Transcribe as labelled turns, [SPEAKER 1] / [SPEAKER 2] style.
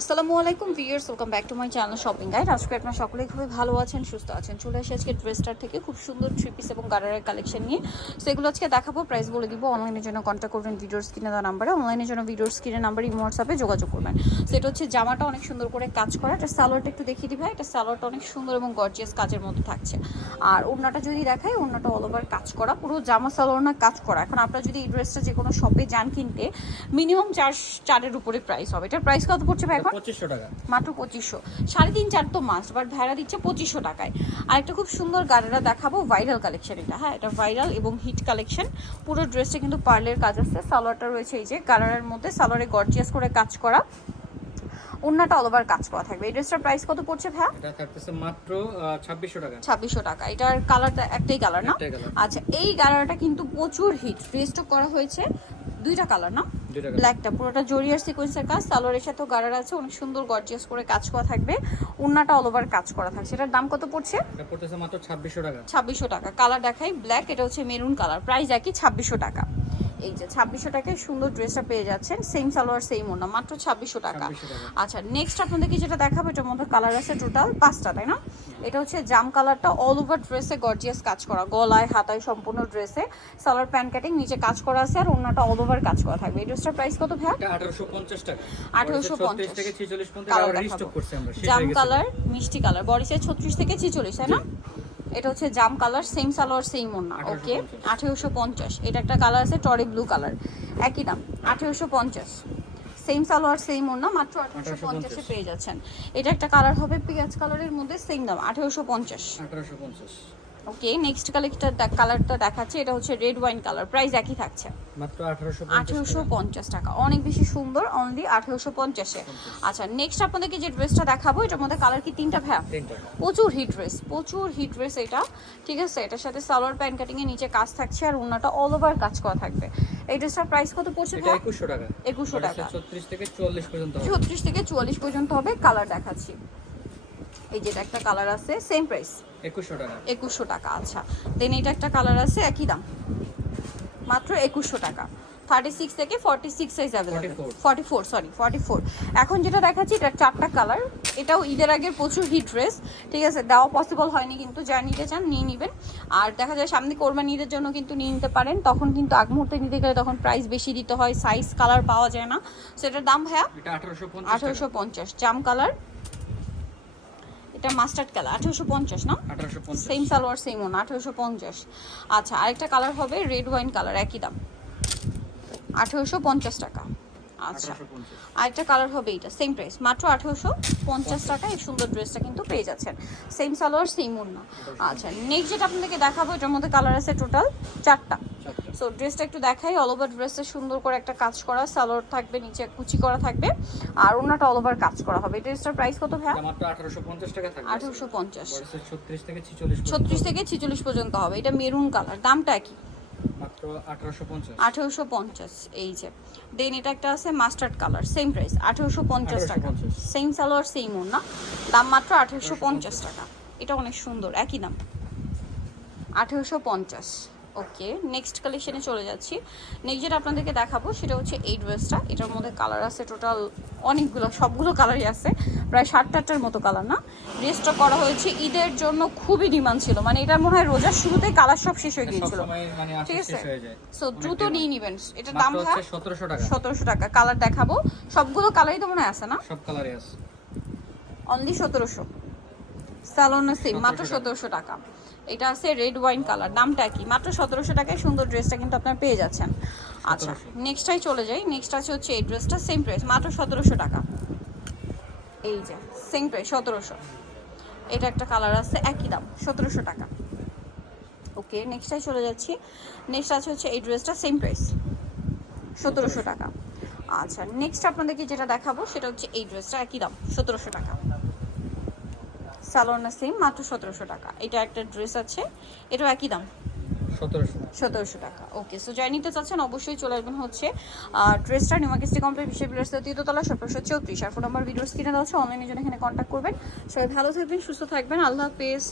[SPEAKER 1] আসসালামু আলাইকুম viewers welcome back to my channel shopping guide আজকে আপনারা সকলেই খুবই ভালো আছেন, সুস্থ আছেন। চলে এসে আজকে ড্রেসটার থেকে খুব সুন্দর থ্রি পিস এবং গারারের কালেকশন নিয়ে। সো এগুলো আজকে দেখাবো প্রাইস বলে দিব অনলাইনের জন্য কন্ট্যাক্ট করবেন ভিডিওর স্ক্রিনে দেওয়া নাম্বারে অনলাইনের জন্য ভিডিওর স্ক্রিনের নাম্বার ইমো হোয়াটসঅ্যাপে যোগাযোগ করবেন। সেটা হচ্ছে জামাটা অনেক সুন্দর করে কাজ করা। এটা সালোয়ারটা একটু দেখিয়ে দিবে এটা সালোয়ারটা অনেক সুন্দর এবং গর্জিয়াস কাজের মধ্যে থাকছে। আর ওড়নাটা যদি দেখাই, ওড়নাটা অল ওভার কাজ করা। পুরো জামা সালোয়ার না কাজ করা। এখন আপনারা যদি এই ড্রেসটা যে কোনো শপে যান কিনতে মিনিমাম চার, চারের উপরে প্রাইস হবে। এটার প্রাইস কত পড়ছে ভাই এখন?
[SPEAKER 2] পঁচিশশো টাকা।
[SPEAKER 1] মাত্র পঁচিশশো। সাড়ে তিন চার তো মাস্ট বাট ভাইরা দিচ্ছে পঁচিশশো টাকায়। আর একটা খুব সুন্দর গাড়িটা দেখাবো ভাইরাল কালেকশন এটা। হ্যাঁ এটা ভাইরাল এবং হিট কালেকশন পুরো ড্রেসটা কিন্তু পার্লের কাজ আছে। সালোয়ারটা রয়েছে এই যে কালারের মধ্যে সালোয়ারে গর্জিয়াস করে কাজ করা। অন্যটা অল ওভার কাজ করা থাকবে। এই ড্রেসটার প্রাইস কত পড়ছে ভাইয়া?
[SPEAKER 2] এটা থাকতেছে মাত্র ছাব্বিশশো টাকা।
[SPEAKER 1] ছাব্বিশশো টাকা। এটার কালারটা একটাই কালার না? আচ্ছা এই কালারটা কিন্তু প্রচুর হিট ড্রেসটা করা হয়েছে দুইটা কালার না। ব্ল্যাকটা পুরোটা জরিয়ার সিকোয়েন্সের কাজ। সালোয়ারের সাথেও গাড়ার আছে অনেক সুন্দর গর্জিয়াস করে কাজ করা থাকবে। উন্নাটা অল ওভার কাজ করা থাকছে। এটার দাম কত পড়ছে?
[SPEAKER 2] এটা পড়তেছে মাত্র ছাব্বিশশো টাকা।
[SPEAKER 1] ছাব্বিশশো টাকা। কালার দেখাই ব্ল্যাক এটা হচ্ছে মেরুন কালার প্রাইস একই ছাব্বিশশো টাকা। এই যে ছাব্বিশশো টাকায় সুন্দর ড্রেসটা পেয়ে যাচ্ছেন সেম সালোয়ার সেম ওনা মাত্র ছাব্বিশশো টাকা। আচ্ছা নেক্সট আপনাদেরকে যেটা দেখাবো এটার মধ্যে কালার আছে টোটাল পাঁচটা তাই না? এটা হচ্ছে জাম কালারটা অল ওভার ড্রেসে গর্জিয়াস কাজ করা গলায় হাতায় সম্পূর্ণ ড্রেসে সালোয়ার প্যান্ট কাটিং নিচে কাজ করা আছে আর অন্যটা অল ওভার কাজ করা থাকবে। এই ড্রেসটার প্রাইস কত ভাই
[SPEAKER 2] এটা আঠারোশো পঞ্চাশ টাকা।
[SPEAKER 1] 1850
[SPEAKER 2] থেকে ছেচল্লিশ পর্যন্ত
[SPEAKER 1] কালার
[SPEAKER 2] আবার
[SPEAKER 1] দেখাবো।
[SPEAKER 2] রিস্টক করছি আমরা শেষ
[SPEAKER 1] জাম কালার মিষ্টি কালার বডি সাইজ ছত্রিশ থেকে ছিচল্লিশ তাই না? এটা হচ্ছে জাম কালার সেম সালোয়ার সেম ওনা ওকে
[SPEAKER 2] 1850
[SPEAKER 1] আঠেরোশো পঞ্চাশ। এটা একটা কালার আছে টরি ব্লু কালার। একই দাম আঠেরোশো পঞ্চাশ। সেম সালোয়ার সেম ওনা মাত্র আঠেরোশো পঞ্চাশে পেয়ে যাচ্ছেন। এটা একটা কালার হবে পেঁয়াজ কালারের মধ্যে সেম দাম আঠেরোশো পঞ্চাশ।
[SPEAKER 2] আঠারোশো পঞ্চাশ।
[SPEAKER 1] ওকে নেক্সট কালেক্টর কালারটা দেখাচ্ছে এটা হচ্ছে রেড ওয়াইন কালার প্রাইস একই থাকছে।
[SPEAKER 2] মাত্র আঠারোশো
[SPEAKER 1] আঠেরোশো পঞ্চাশ টাকা অনেক বেশি সুন্দর অনলি আঠেরোশো পঞ্চাশে। আচ্ছা নেক্সট আপনাদেরকে যে ড্রেসটা দেখাবো এটার মধ্যে কালার কি তিনটা ভ্যা
[SPEAKER 2] তিনটা।
[SPEAKER 1] প্রচুর হিট ড্রেস প্রচুর হিট ড্রেস এটা। ঠিক আছে এটার সাথে সালোয়ার প্যান্ট কাটিং এর নিচে কাজ থাকছে আর ওনাটা অল ওভার কাজ করা থাকবে। এই ড্রেসটার প্রাইস কত পড়ছে
[SPEAKER 2] এটা
[SPEAKER 1] ভাই
[SPEAKER 2] একুশশো টাকা।
[SPEAKER 1] 2100 টাকা।
[SPEAKER 2] ছত্রিশ থেকে চুয়াল্লিশ পর্যন্ত হবে।
[SPEAKER 1] ছত্রিশ থেকে চুয়াল্লিশ পর্যন্ত হবে কালার দেখাচ্ছি। এই যেটা একটা কালার আছে সেম প্রাইস
[SPEAKER 2] একুশশো টাকা।
[SPEAKER 1] একুশশো টাকা আচ্ছা। দেন এটা একটা কালার আছে একই দাম। মাত্র একুশশো টাকা। থার্টি সিক্স থেকে forty six size available forty four sorry forty four এখন যেটা দেখাচ্ছি এটা চারটা কালার এটাও ঈদের আগের প্রচুর হিট ড্রেস ঠিক আছে দেওয়া পসিবল হয়নি কিন্তু যা নিতে চান নিয়ে নেবেন। আর দেখা যায় সামনে কোরবানি ঈদের জন্য কিন্তু নিয়ে নিতে পারেন। তখন কিন্তু আগ মুহূর্তে নিতে গেলে তখন প্রাইস বেশি দিতে হয় সাইজ কালার পাওয়া যায় না। সেটার দাম ভাইয়া
[SPEAKER 2] আঠারোশো পঞ্চাশ
[SPEAKER 1] জাম কালার এটা মাস্টার্ড কালার আঠারোশো পঞ্চাশ না? সেম সালোয়ার সেম ওন আঠেরোশো পঞ্চাশ। আচ্ছা আরেকটা কালার হবে রেড ওয়াইন কালার একই দাম। আঠেরোশো পঞ্চাশ টাকা। আচ্ছা আরেকটা কালার হবে এইটা সেম প্রাইস মাত্র আঠেরোশো পঞ্চাশ টাকা এই সুন্দর ড্রেসটা কিন্তু পেয়ে যাচ্ছেন। সেম সালোয়ার সেম ওড়না আচ্ছা নেক্সট যেটা আপনাদেরকে দেখাবো এটার মধ্যে কালার আছে টোটাল চারটা। সো ড্রেসটা একটু দেখাই। অল ওভার ড্রেসে সুন্দর করে একটা কাজ করা। সালোয়ার থাকবে নিচে কুচি করা থাকবে। আর ওনাটা অল ওভার কাজ করা হবে। ড্রেসটার প্রাইস কত
[SPEAKER 2] এটা মাত্র আঠারোশো পঞ্চাশ টাকা থাকবে।
[SPEAKER 1] আঠেরোশো পঞ্চাশ।
[SPEAKER 2] বয়সের ছত্রিশ থেকে ছিচল্লিশ পর্যন্ত।
[SPEAKER 1] ছত্রিশ
[SPEAKER 2] হবে।
[SPEAKER 1] থেকে ছিচল্লিশ পর্যন্ত হবে। এটা মেরুন কালার দামটা কি?
[SPEAKER 2] মাত্র পঞ্চাশ।
[SPEAKER 1] এই যে। দেন এটা একটা আছে মাস্টার্ড কালার সেম প্রাইস আঠেরোশো পঞ্চাশ টাকা। সেম সালোয়ার সেম দাম মাত্র আঠেরোশো পঞ্চাশ। টাকা। এটা অনেক সুন্দর। একই দাম। আঠেরোশো পঞ্চাশ। ওকে নেক্সট কালেকশনে চলে যাচ্ছি। নেক্সট যেটা আপনাদেরকে দেখাবো সেটা হচ্ছে এই ড্রেসটা এটার মধ্যে কালার আছে টোটাল অনেকগুলো সবগুলো কালারই আছে। প্রায় ষাট আটটার মতো কালার না? ড্রেসটা করা হয়েছে ঈদের জন্য খুবই ডিমান্ড ছিল। মানে এটা মনে হয় রোজার শুরুতেই কালার সব শেষ হয়ে গিয়েছিল।
[SPEAKER 2] মানে
[SPEAKER 1] ঠিক আছে?
[SPEAKER 2] হয়ে
[SPEAKER 1] সো দ্রুত নিয়ে নিবেন। এটার দাম
[SPEAKER 2] মাত্র সতেরোশো টাকা।
[SPEAKER 1] সতেরোশো টাকা। কালার দেখাবো। সবগুলো কালারই তো মনে হয় আছে না?
[SPEAKER 2] সব কালারে আছে।
[SPEAKER 1] অনলি সতেরোশো। স্যালোনা সেম মাত্র সতেরোশো টাকা। এটা আছে রেড ওয়াইন কালার দামটা কি? মাত্র সতেরোশো টাকায় সুন্দর ড্রেসটা কিন্তু আপনারা পেয়ে যাচ্ছেন। আচ্ছা
[SPEAKER 2] 1700
[SPEAKER 1] নেক্সটটাই চলে যাই। নেক্সট আছে হচ্ছে এই ড্রেসটা সেম প্রাইস মাত্র সতেরোশো টাকা। এই যে সেম প্রাইস সতেরোশো। এটা একটা কালার আছে একই দাম সতেরোশো টাকা। ওকে নেক্সটটাই চলে যাচ্ছি। নেক্সট আছে হচ্ছে এই ড্রেসটা সেম প্রাইস সতেরোশো টাকা। আচ্ছা নেক্সট আপনাদেরকে যেটা দেখাবো সেটা হচ্ছে এই ড্রেসটা একই দাম সতেরোশো টাকা। সালোয়ার সেম মাত্র সতেরোশো টাকা। এটা একটা ড্রেস আছে এটাও একই দাম। সতেরোশো। টাকা। ওকে সো যাই নিতে চাচ্ছেন অবশ্যই চলে আসবেন হচ্ছে ড্রেসটা নিউমার্কেস্টি কমপ্লিট বিশ্ব বিলাস তৃতীয়তলা সতেরোশো চৌত্রিশ। আর ফোন নাম্বার ভিডিওস কিনে দেওয়া হচ্ছে অনলাইনের জন্য এখানে কন্ট্যাক্ট করবেন। সবাই ভালো থাকবেন সুস্থ থাকবেন। আল্লাহ হাফেজ।